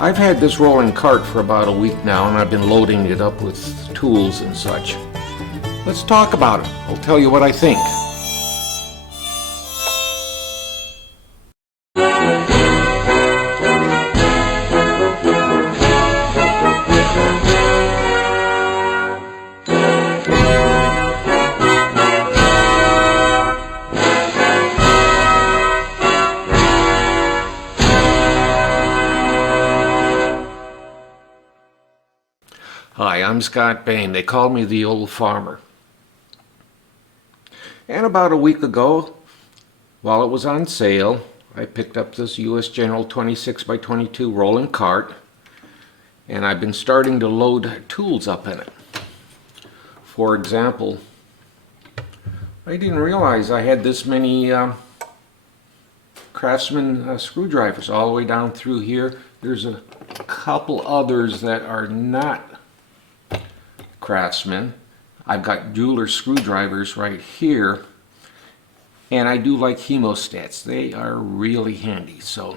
I've had this rolling cart for about a week now, and I've been loading it up with tools and such. Let's talk about it. I'll tell you what I think. Hi, I'm Scott Bain. They call me the old farmer. And about a week ago, while it was on sale, I picked up this U.S. General 26x22 rolling cart, and I've been starting to load tools up in it. For example, I didn't realize I had this many Craftsman screwdrivers all the way down through here. There's a couple others that are not Craftsman. I've got jeweler screwdrivers right here, and I do like hemostats. They are really handy. So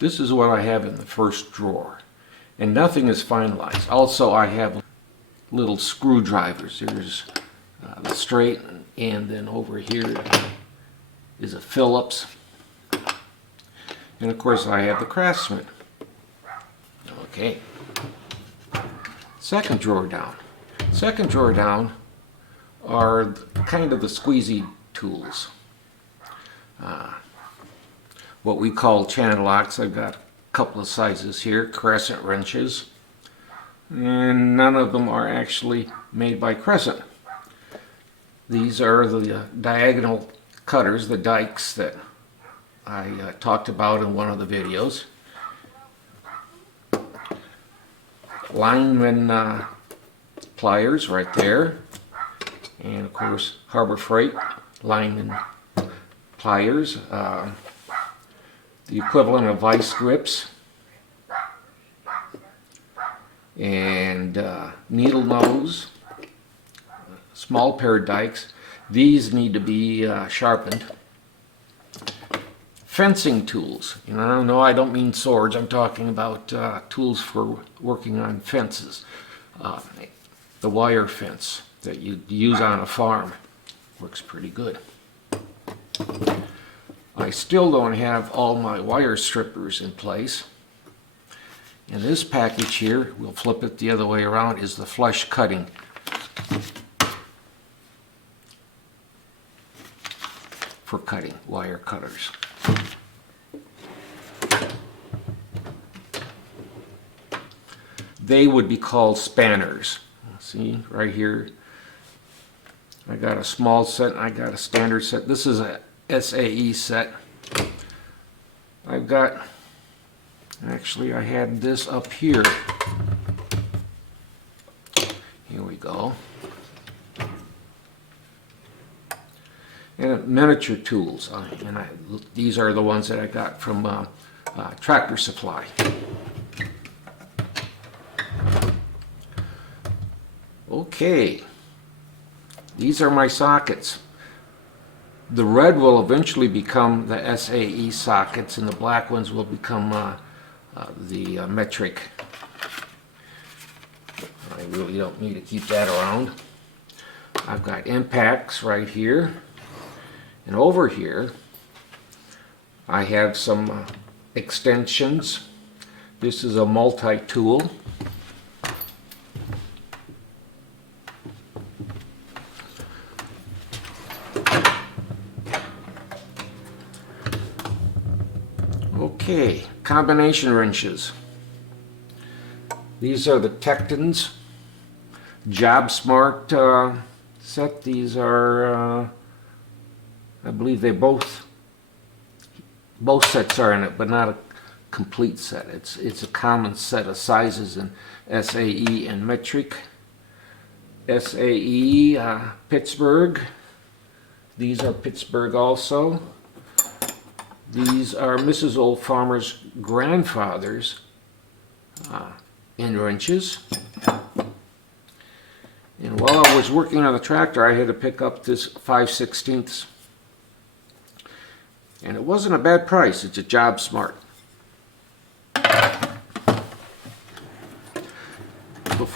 this is what I have in the first drawer, and nothing is finalized. Also, I have little screwdrivers. There's the straight, and then over here is a Phillips, and of course I have the Craftsman. Okay, second drawer down. Second drawer down are kind of the squeezy tools. What we call channel locks. I've got a couple of sizes here, crescent wrenches, and none of them are actually made by Crescent. These are the diagonal cutters, the dikes that I talked about in one of the videos. Lineman pliers right there, and of course Harbor Freight lineman pliers, the equivalent of vice grips, and needle nose, small pair of dikes. These need to be sharpened. Fencing tools. No, I don't mean swords. I'm talking about tools for working on fences. The wire fence that you use on a farm works pretty good. I still don't have all my wire strippers in place. And this package here, we'll flip it the other way around, is the flush cutting. For cutting wire cutters. They would be called spanners. See, right here, I got a small set and I got a standard set. This is a SAE set. I've got, actually I had this up here. Here we go. And miniature tools. These are the ones that I got from Tractor Supply. Okay, these are my sockets. The red will eventually become the SAE sockets, and the black ones will become the metric. I really don't need to keep that around. I've got impacts right here, and over here I have some extensions. This is a multi-tool. Okay, combination wrenches. These are the Tectons Job Smart set. These are, I believe they both sets are in it, but not a complete set. It's a common set of sizes in SAE and metric. SAE Pittsburgh. These are Pittsburgh also. These are Mrs. Old Farmer's grandfather's end wrenches. And while I was working on the tractor, I had to pick up this 5/16. And it wasn't a bad price. It's a Job Smart.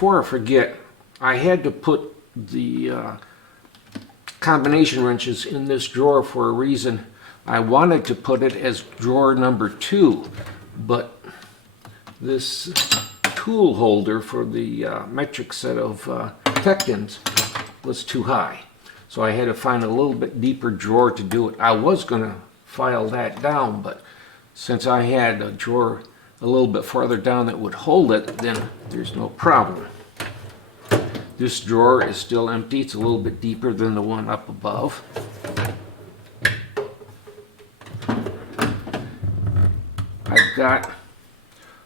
before I forget, I had to put the combination wrenches in this drawer for a reason. I wanted to put it as drawer number 2, but this tool holder for the metric set of Tectons was too high. So I had to find a little bit deeper drawer to do it. I was going to file that down, but since I had a drawer a little bit farther down that would hold it, then there's no problem. This drawer is still empty. It's a little bit deeper than the one up above. I've got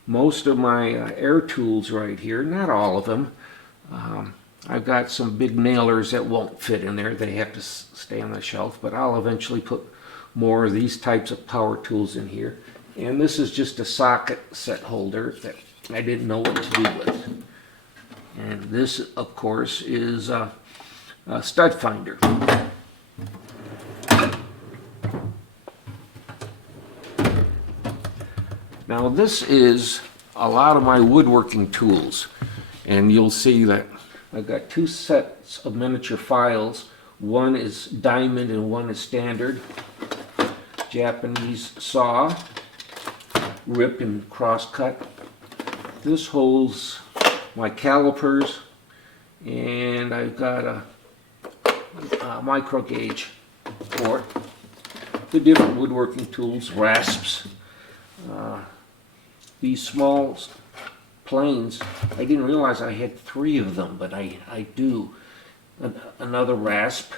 most of my air tools right here, not all of them. I've got some big nailers that won't fit in there. They have to stay on the shelf, but I'll eventually put more of these types of power tools in here. And this is just a socket set holder that I didn't know what to do with. And this, of course, is a stud finder. Now this is a lot of my woodworking tools, and you'll see that I've got 2 sets of miniature files. One is diamond and one is standard. Japanese saw, rip and cross cut. This holds my calipers, and I've got a micro gauge for the different woodworking tools, rasps. These small planes, I didn't realize I had 3 of them, but I do. Another rasp.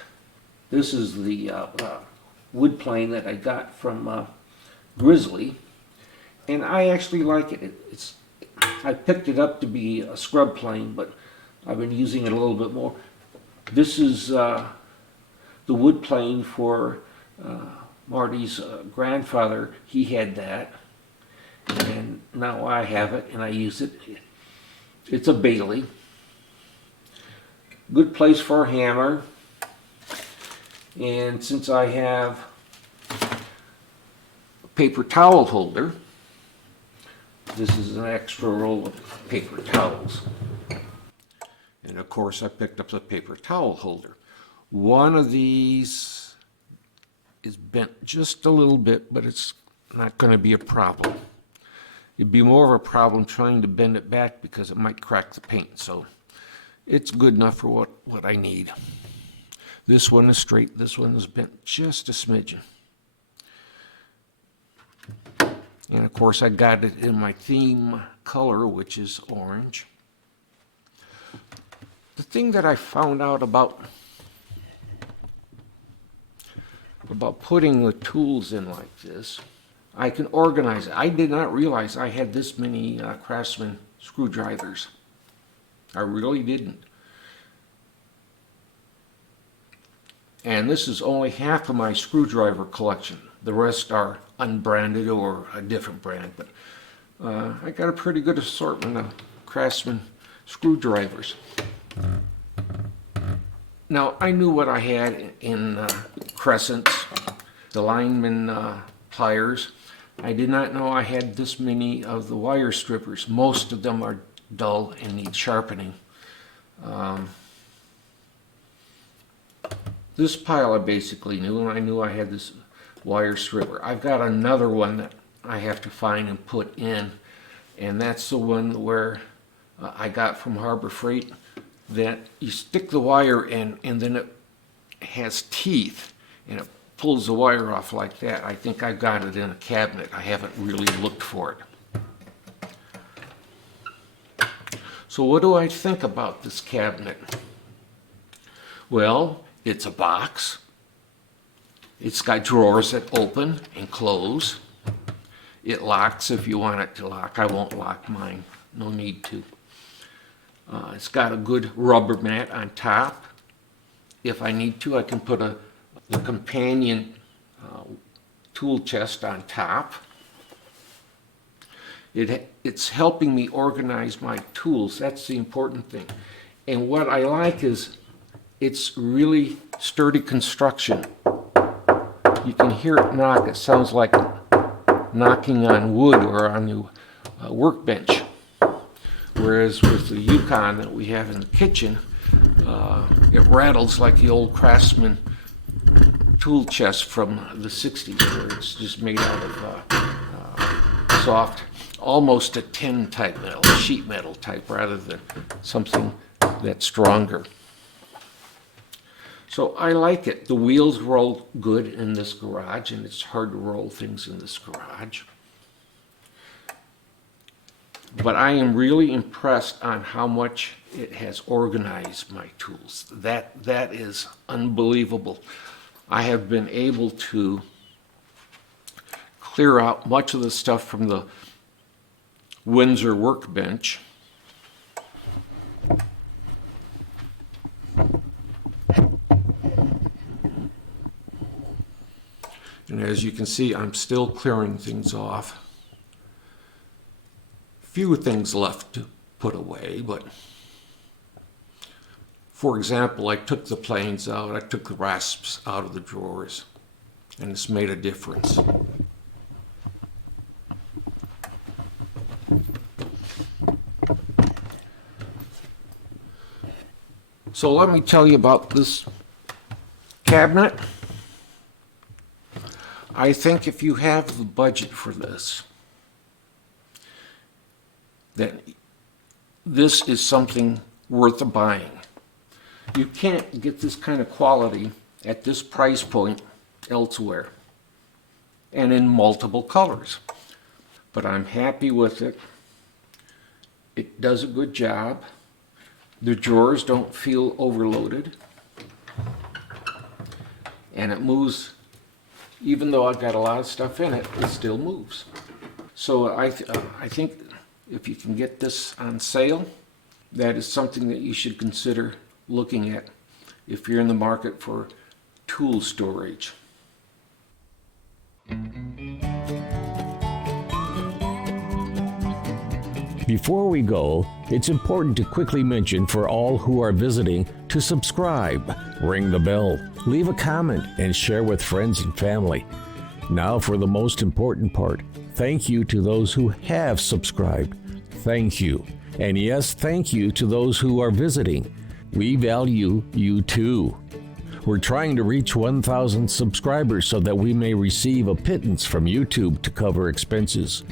This is the wood plane that I got from Grizzly, and I actually like it. I picked it up to be a scrub plane, but I've been using it a little bit more. This is the wood plane for Marty's grandfather. He had that, and now I have it and I use it. It's a Bailey. Good place for a hammer. And since I have a paper towel holder, this is an extra roll of paper towels. And of course I picked up the paper towel holder. One of these is bent just a little bit, but it's not going to be a problem. It'd be more of a problem trying to bend it back because it might crack the paint. So it's good enough for what I need. This one is straight, this one is bent just a smidgen. And of course I got it in my theme color, which is orange. The thing that I found out about putting the tools in like this, I can organize it. I did not realize I had this many Craftsman screwdrivers. I really didn't. And this is only half of my screwdriver collection. The rest are unbranded or a different brand. But I got a pretty good assortment of Craftsman screwdrivers. Now, I knew what I had in crescents, the lineman pliers. I did not know I had this many of the wire strippers. Most of them are dull and need sharpening. This pile I basically knew, and I knew I had this wire stripper. I've got another one that I have to find and put in, and that's the one where I got from Harbor Freight, that you stick the wire in and then it has teeth and it pulls the wire off like that. I think I got it in a cabinet. I haven't really looked for it. So what do I think about this cabinet? Well, it's a box. It's got drawers that open and close. It locks if you want it to lock. I won't lock mine. No need to. It's got a good rubber mat on top. If I need to, I can put the companion tool chest on top. It's helping me organize my tools. That's the important thing. And what I like is it's really sturdy construction. You can hear it knock. It sounds like knocking on wood or on the workbench. Whereas with the Yukon that we have in the kitchen, it rattles like the old Craftsman tool chest from the 60s, where it's just made out of soft, almost a tin type metal, sheet metal type, rather than something that's stronger. So I like it. The wheels roll good in this garage, and it's hard to roll things in this garage. But I am really impressed on how much it has organized my tools. That is unbelievable. I have been able to clear out much of the stuff from the Windsor workbench. And as you can see, I'm still clearing things off. Few things left to put away, but for example, I took the planes out, I took the rasps out of the drawers, and it's made a difference. So let me tell you about this cabinet. I think if you have the budget for this, then this is something worth buying. You can't get this kind of quality at this price point elsewhere, and in multiple colors. But I'm happy with it. It does a good job. The drawers don't feel overloaded, and it moves. Even though I've got a lot of stuff in it, it still moves. So I think if you can get this on sale, that is something that you should consider looking at if you're in the market for tool storage. Before we go, it's important to quickly mention for all who are visiting to subscribe, ring the bell, leave a comment, and share with friends and family. Now for the most important part, thank you to those who have subscribed. Thank you. And yes, thank you to those who are visiting. We value you too. We're trying to reach 1,000 subscribers so that we may receive a pittance from YouTube to cover expenses.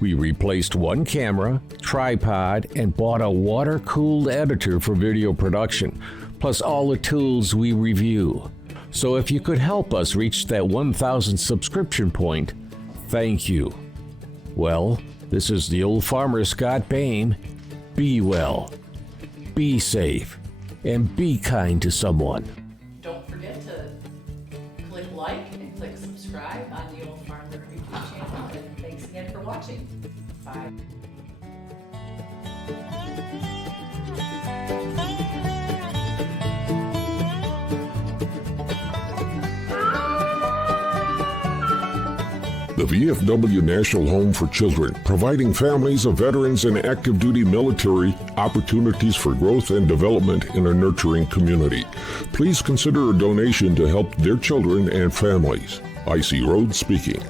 We replaced one camera, tripod, and bought a water-cooled editor for video production, plus all the tools we review. So if you could help us reach that 1,000 subscription point, thank you. Well, this is the old farmer Scott Bain. Be well, be safe, and be kind to someone. Don't forget to click like and click subscribe on the Old Farmer YouTube channel. And thanks again for watching. Bye. The VFW National Home for Children, providing families of veterans and active duty military opportunities for growth and development in a nurturing community. Please consider a donation to help their children and families. I.C. Rhodes speaking.